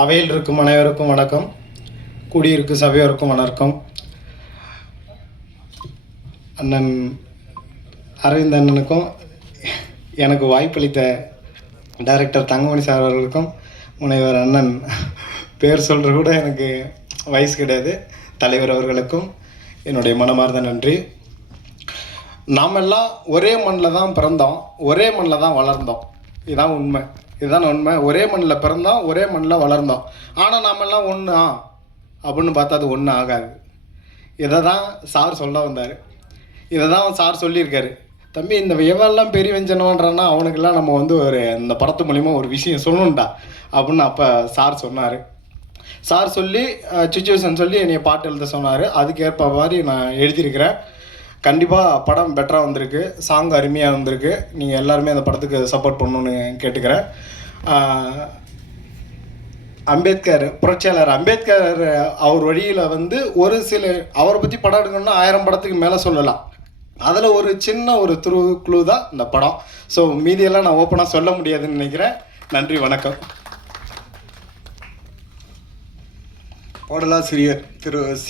அவையில் இருக்கும் அனைவருக்கும் வணக்கம். கூடியிருக்கும் சபையோருக்கும் வணக்கம். அண்ணன் அரவிந்த் அண்ணனுக்கும் எனக்கு வாய்ப்பளித்த டைரக்டர் தங்கமணி சார் அவர்களுக்கும், முனைவர் அண்ணன் பேர் சொல்கிற கூட எனக்கு வயசு கிடையாது, தலைவர் அவர்களுக்கும் என்னுடைய மனமார்ந்த நன்றி. நாமெல்லாம் ஒரே மண்ணில் தான் பிறந்தோம், ஒரே மண்ணில் தான் வளர்ந்தோம். இதுதான் உண்மை, இதுதான் உண்மை. ஒரே மண்ணில் பிறந்தோம், ஒரே மண்ணில் வளர்ந்தோம். ஆனால் நாமெல்லாம் ஒன்றா அப்படின்னு பார்த்தா அது ஒன்றும் ஆகாது. இதை தான் சார் சொல்ல வந்தார், இதை தான் சார் சொல்லியிருக்காரு. தம்பி, இந்த எவெல்லாம் பெரிய வெஞ்சனோன்றான்னா அவனுக்கெல்லாம் நம்ம ஒரு இந்த படத்து மூலிமா ஒரு விஷயம் சொல்லணும்டா அப்படின்னு அப்போ சார் சொன்னார். சார் சொல்லி சுச்சுவேஷன் சொல்லி என்னை பாட்டு எழுத சொன்னார். அதுக்கேற்ப மாதிரி நான் எழுதியிருக்கிறேன். கண்டிப்பாக படம் பெட்டராக வந்திருக்கு, சாங் அருமையாக வந்திருக்கு. நீங்கள் எல்லாருமே அந்த படத்துக்கு சப்போர்ட் பண்ணணுன்னு கேட்டுக்கிறேன். அம்பேத்கர், புரட்சியாளர் அம்பேத்கர் அவர் வழியில் ஒரு சில அவரை பற்றி படம் எடுக்கணும்னா 1000 படத்துக்கு மேலே சொல்லலாம். அதில் ஒரு சின்ன ஒரு க்ளூ தான் இந்த படம். ஸோ மீதியெல்லாம் நான் ஓப்பனாக சொல்ல முடியாதுன்னு நினைக்கிறேன். நன்றி, வணக்கம். பாடலாசிரியர் திரு